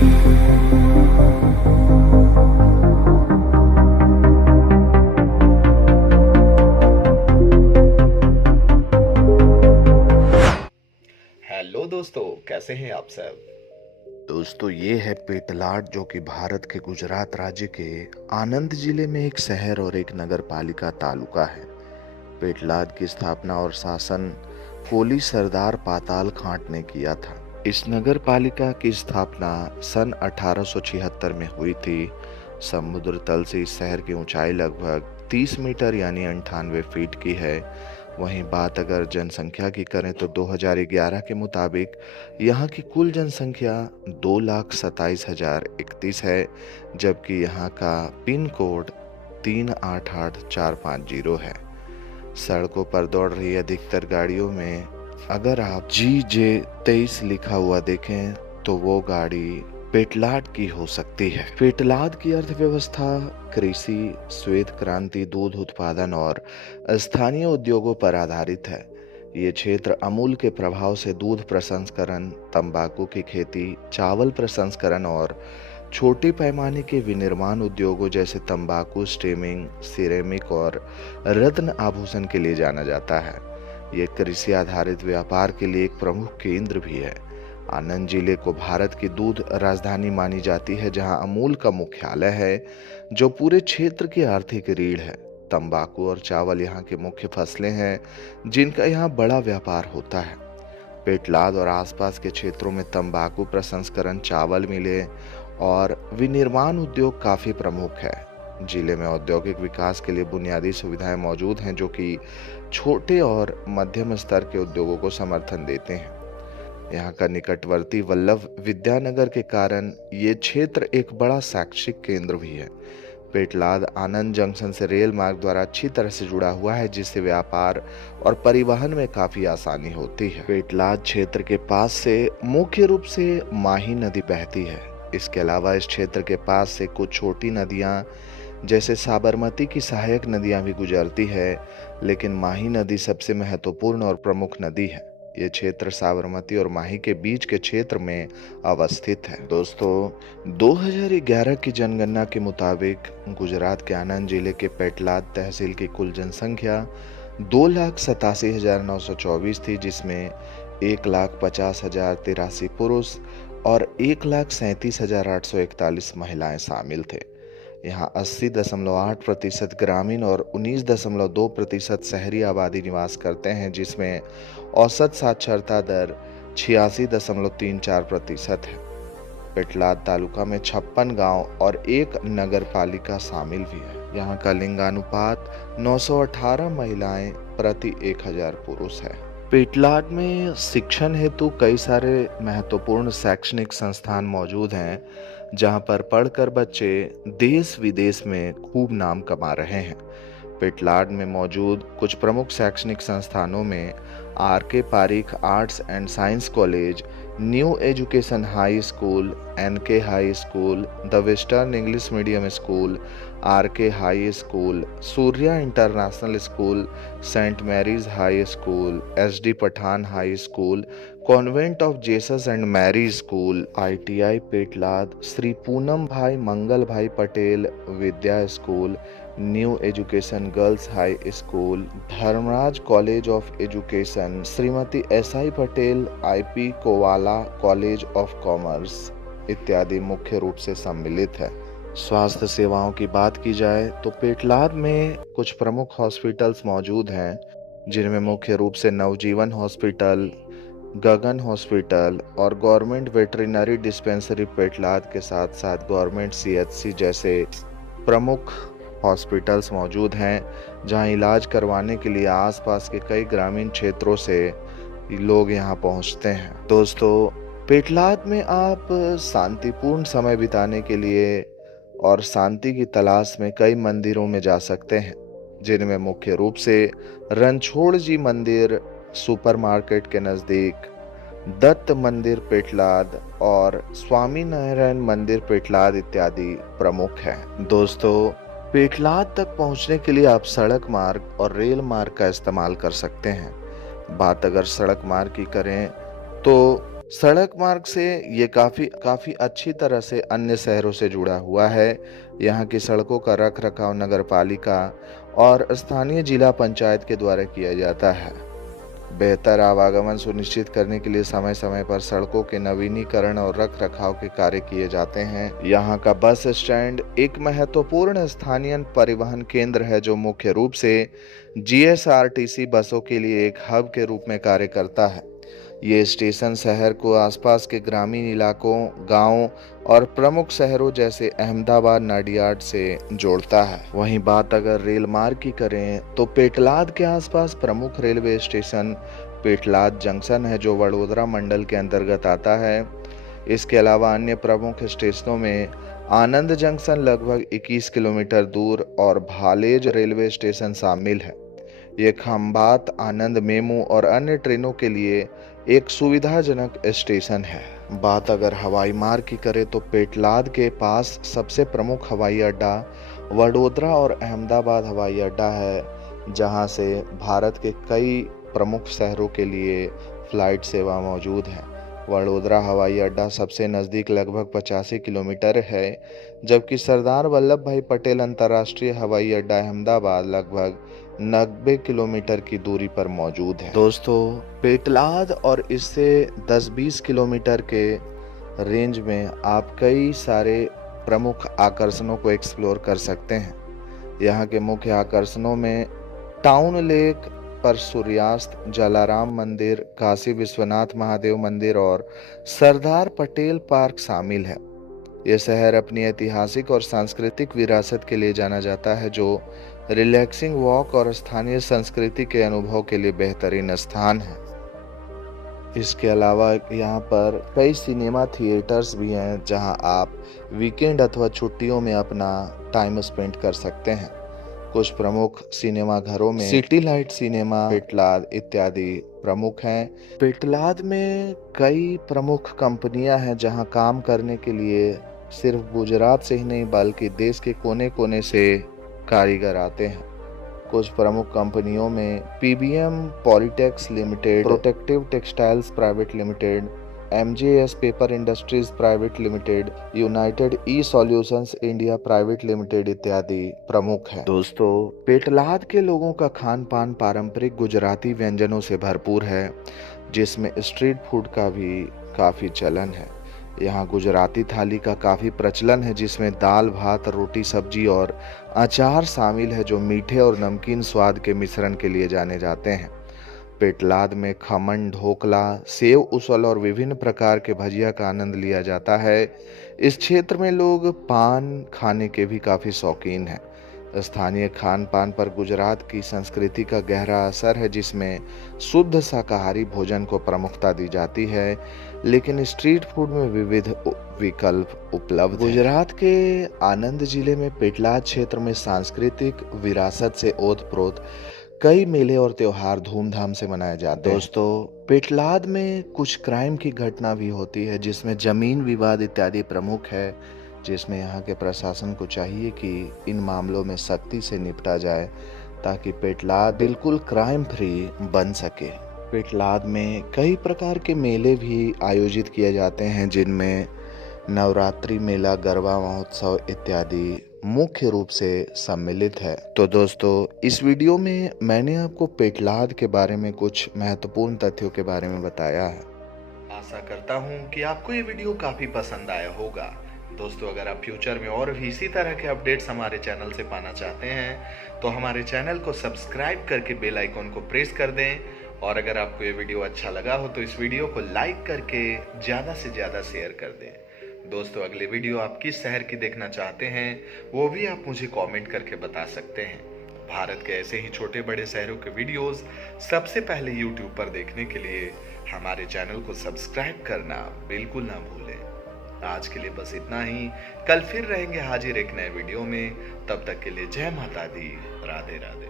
Hello दोस्तों, कैसे हैं आप सब। दोस्तों ये है पेटलाद जो कि भारत के गुजरात राज्य के आनंद जिले में एक शहर और एक नगर पालिका तालुका है। पेटलाद की स्थापना और शासन कोली सरदार पाताल खांट ने किया था। इस नगर पालिका की स्थापना सन 1876 में हुई थी। समुद्र तल से इस शहर की ऊंचाई लगभग 30 मीटर यानी 98 फीट की है। वहीं बात अगर जनसंख्या की करें तो 2011 के मुताबिक यहाँ की कुल जनसंख्या 2,27,031 है, जबकि यहाँ का पिन कोड 388450 है। सड़कों पर दौड़ रही अधिकतर गाड़ियों में अगर आप GJ23 लिखा हुआ देखें तो वो गाड़ी पेटलाद की हो सकती है। पेटलाद की अर्थव्यवस्था कृषि, श्वेत क्रांति, दूध उत्पादन और स्थानीय उद्योगों पर आधारित है। ये क्षेत्र अमूल के प्रभाव से दूध प्रसंस्करण, तंबाकू की खेती, चावल प्रसंस्करण और छोटे पैमाने के विनिर्माण उद्योगों जैसे तंबाकू स्टेमिंग, सिरेमिक और रत्न आभूषण के लिए जाना जाता है। ये कृषि आधारित व्यापार के लिए एक प्रमुख केंद्र भी है। आनंद जिले को भारत की दूध राजधानी मानी जाती है, जहां अमूल का मुख्यालय है, जो पूरे क्षेत्र की आर्थिक रीढ़ है। तंबाकू और चावल यहाँ की मुख्य फसलें हैं, जिनका यहाँ बड़ा व्यापार होता है। पेटलाद और आसपास के क्षेत्रों में तंबाकू प्रसंस्करण, चावल मिलें और विनिर्माण उद्योग काफी प्रमुख है। जिले में औद्योगिक विकास के लिए बुनियादी सुविधाएं मौजूद हैं, जो कि छोटे और मध्यम स्तर के उद्योगों को समर्थन देते हैं। यहाँ का निकटवर्ती वल्लभ विद्यानगर के कारण ये क्षेत्र एक बड़ा शैक्षिक केंद्र भी है। पेटलाद आनंद जंक्शन से रेल मार्ग द्वारा अच्छी तरह से जुड़ा हुआ है, जिससे व्यापार और परिवहन में काफी आसानी होती है। पेटलाद क्षेत्र के पास से मुख्य रूप से माही नदी बहती है। इसके अलावा इस क्षेत्र के पास से कुछ छोटी नदियां जैसे साबरमती की सहायक नदियां भी गुजरती है, लेकिन माही नदी सबसे महत्वपूर्ण और प्रमुख नदी है। ये क्षेत्र साबरमती और माही के बीच के क्षेत्र में अवस्थित है। दोस्तों 2011 की जनगणना के मुताबिक गुजरात के आनंद जिले के पेटलाद तहसील की कुल जनसंख्या 2,87,924 थी, जिसमें 1,50,083 पुरुष और 1,37,841 महिलाएं शामिल थे। यहाँ 80.8% ग्रामीण और 19.2% शहरी आबादी निवास करते हैं, जिसमें औसत साक्षरता दर 86.34% है। पेटलाद तालुका में 56 गांव और एक नगर पालिका शामिल भी है। यहाँ का लिंगानुपात 918 महिलाएं प्रति 1000 पुरुष है। पेटलाद में शिक्षण हेतु कई सारे महत्वपूर्ण शैक्षणिक संस्थान मौजूद हैं, जहां पर पढ़कर बच्चे देश विदेश में खूब नाम कमा रहे हैं। पेटलाद में मौजूद कुछ प्रमुख शैक्षणिक संस्थानों में RK Parikh arts and science college, new education high school, NK high school, the western English medium school, RK high school, Surya international school, saint Mary's high school, SD Pathan high school, convent of Jesus and Mary school, ITI Petlad, Shri Poonam bhai Mangal bhai Patel Vidya school, new education girls high school, Dharmraj college of education, Shrimati SI Patel IP Kowala college of commerce इत्यादि मुख्य रूप से सम्मिलित है। स्वास्थ्य सेवाओं की बात की जाए तो पेटलाद में कुछ प्रमुख हॉस्पिटल्स मौजूद हैं, जिनमें मुख्य रूप से नवजीवन हॉस्पिटल, गगन हॉस्पिटल और गवर्नमेंट वेटरिनरी डिस्पेंसरी पेटलाद के साथ साथ गवर्नमेंट CHC जैसे प्रमुख हॉस्पिटल्स मौजूद हैं, जहां इलाज करवाने के लिए आसपास के कई ग्रामीण क्षेत्रों से लोग यहां पहुंचते हैं। दोस्तों पेटलाद में आप शांतिपूर्ण समय बिताने के लिए और शांति की तलाश में कई मंदिरों में जा सकते हैं, जिनमें मुख्य रूप से रणछोड़ जी मंदिर सुपरमार्केट के नज़दीक, दत्त मंदिर पेटलाद और स्वामी नारायण मंदिर पेटलाद इत्यादि प्रमुख हैं। दोस्तों पेटलाद तक पहुंचने के लिए आप सड़क मार्ग और रेल मार्ग का इस्तेमाल कर सकते हैं। बात अगर सड़क मार्ग की करें तो सड़क मार्ग से ये काफ़ी काफ़ी अच्छी तरह से अन्य शहरों से जुड़ा हुआ है। यहाँ की सड़कों का रख-रखाव नगरपालिका और स्थानीय जिला पंचायत के द्वारा किया जाता है। बेहतर आवागमन सुनिश्चित करने के लिए समय-समय पर सड़कों के नवीनीकरण और रख-रखाव के कार्य किए जाते हैं। यहाँ का बस स्टैंड एक महत्वपूर्ण स्थानीय परिवहन केंद्र है जो मुख्य रूप से जीएसआरटीसी बसों के लिए एक हब के रूप में कार्य करता है। ये स्टेशन शहर को आसपास के ग्रामीण इलाकों, गांवों और प्रमुख शहरों जैसे अहमदाबाद, नाडियाड से जोड़ता है। वहीं बात अगर रेल मार्ग की करें तो पेटलाद के आसपास प्रमुख रेलवे स्टेशन पेटलाद जंक्शन है जो वडोदरा मंडल के अंतर्गत आता है। इसके अलावा अन्य प्रमुख स्टेशनों में आनंद जंक्शन लगभग 21 किलोमीटर दूर और भालेज रेलवे स्टेशन शामिल है। ये खंभात, आनंद मेमू और अन्य ट्रेनों के लिए एक सुविधाजनक स्टेशन है। बात अगर हवाई मार्ग की करें तो पेटलाद के पास सबसे प्रमुख हवाई अड्डा वडोदरा और अहमदाबाद हवाई अड्डा है, जहां से भारत के कई प्रमुख शहरों के लिए फ्लाइट सेवा मौजूद है। वडोदरा हवाई अड्डा सबसे नज़दीक लगभग 85 किलोमीटर है, जबकि सरदार वल्लभ भाई पटेल अंतर्राष्ट्रीय हवाई अड्डा अहमदाबाद लगभग 90 किलोमीटर की दूरी पर मौजूद है। दोस्तों, पेटलाद और इससे 10-20 किलोमीटर के रेंज में आप कई सारे प्रमुख आकर्षणों को एक्सप्लोर कर सकते हैं। यहाँ के मुख्य आकर्षणों में टाउन लेक पर सूर्यास्त, जलाराम मंदिर, काशी विश्वनाथ महादेव मंदिर और सरदार पटेल पार्क शामिल है। यह शहर अपनी ऐतिहासिक और सांस्कृतिक विरासत के लिए जाना जाता है, जो रिलैक्सिंग वॉक और स्थानीय संस्कृति के अनुभव के लिए बेहतरीन स्थान है। इसके अलावा यहाँ पर कई सिनेमा थिएटर्स भी हैं, जहां आप वीकेंड अथवा छुट्टियों में अपना टाइम स्पेंड कर सकते हैं। कुछ प्रमुख सिनेमा घरों में सिटी लाइट सिनेमा, पेटलाद इत्यादि प्रमुख हैं। पेटलाद में कई प्रमुख कंपनियां हैं जहां काम करने के लिए सिर्फ गुजरात से ही नहीं बल्कि देश के कोने-कोने से कारीगर आते हैं। कुछ प्रमुख कंपनियों में PBM polytex limited, protective textiles private limited, MJS paper industries private limited, united e solutions India private limited इत्यादि प्रमुख हैं। दोस्तों, पेटलाद के लोगों का खान पान पारंपरिक गुजराती व्यंजनों से भरपूर है, जिसमें स्ट्रीट फूड का भी काफ़ी चलन है। यहाँ गुजराती थाली का काफ़ी प्रचलन है, जिसमें दाल, भात, रोटी, सब्जी और अचार शामिल है, जो मीठे और नमकीन स्वाद के मिश्रण के लिए जाने जाते हैं। पेटलाद में खमन, ढोकला, सेव उसल और विभिन्न प्रकार के भजिया का आनंद लिया जाता है। इस क्षेत्र में लोग पान खाने के भी काफ़ी शौकीन हैं। स्थानीय खान पान पर गुजरात की संस्कृति का गहरा असर है, जिसमें शुद्ध शाकाहारी भोजन को प्रमुखता दी जाती है, लेकिन स्ट्रीट फूड में विविध विकल्प उपलब्ध हैं। गुजरात के आनंद जिले में पेटलाद क्षेत्र में सांस्कृतिक विरासत से ओतप्रोत कई मेले और त्योहार धूमधाम से मनाए जाते हैं। दोस्तों, पेटलाद में कुछ क्राइम की घटना भी होती है, जिसमें जमीन विवाद इत्यादि प्रमुख है, जिसमें यहाँ के प्रशासन को चाहिए कि इन मामलों में सख्ती से निपटा जाए ताकि पेटलाद बिल्कुल क्राइम फ्री बन सके। पेटलाद में कई प्रकार के मेले भी आयोजित किए जाते हैं, जिनमें नवरात्रि मेला, गरबा महोत्सव इत्यादि मुख्य रूप से सम्मिलित है। तो दोस्तों, इस वीडियो में मैंने आपको पेटलाद के बारे में कुछ महत्वपूर्ण तथ्यों के बारे में बताया है। आशा करता हूँ कि आपको ये वीडियो काफी पसंद आया होगा। दोस्तों, अगर आप फ्यूचर में और भी इसी तरह के अपडेट्स हमारे चैनल से पाना चाहते हैं तो हमारे चैनल को सब्सक्राइब करके बेल आइकॉन को प्रेस कर दें, और अगर आपको ये वीडियो अच्छा लगा हो तो इस वीडियो को लाइक करके ज़्यादा से ज़्यादा शेयर कर दें। दोस्तों, अगले वीडियो आप किस शहर की देखना चाहते हैं वो भी आप मुझे कमेंट करके बता सकते हैं। भारत के ऐसे ही छोटे बड़े शहरों के वीडियोस सबसे पहले YouTube पर देखने के लिए हमारे चैनल को सब्सक्राइब करना बिल्कुल ना भूलें। आज के लिए बस इतना ही। कल फिर रहेंगे हाजिर एक नए वीडियो में। तब तक के लिए जय माता दी, राधे राधे।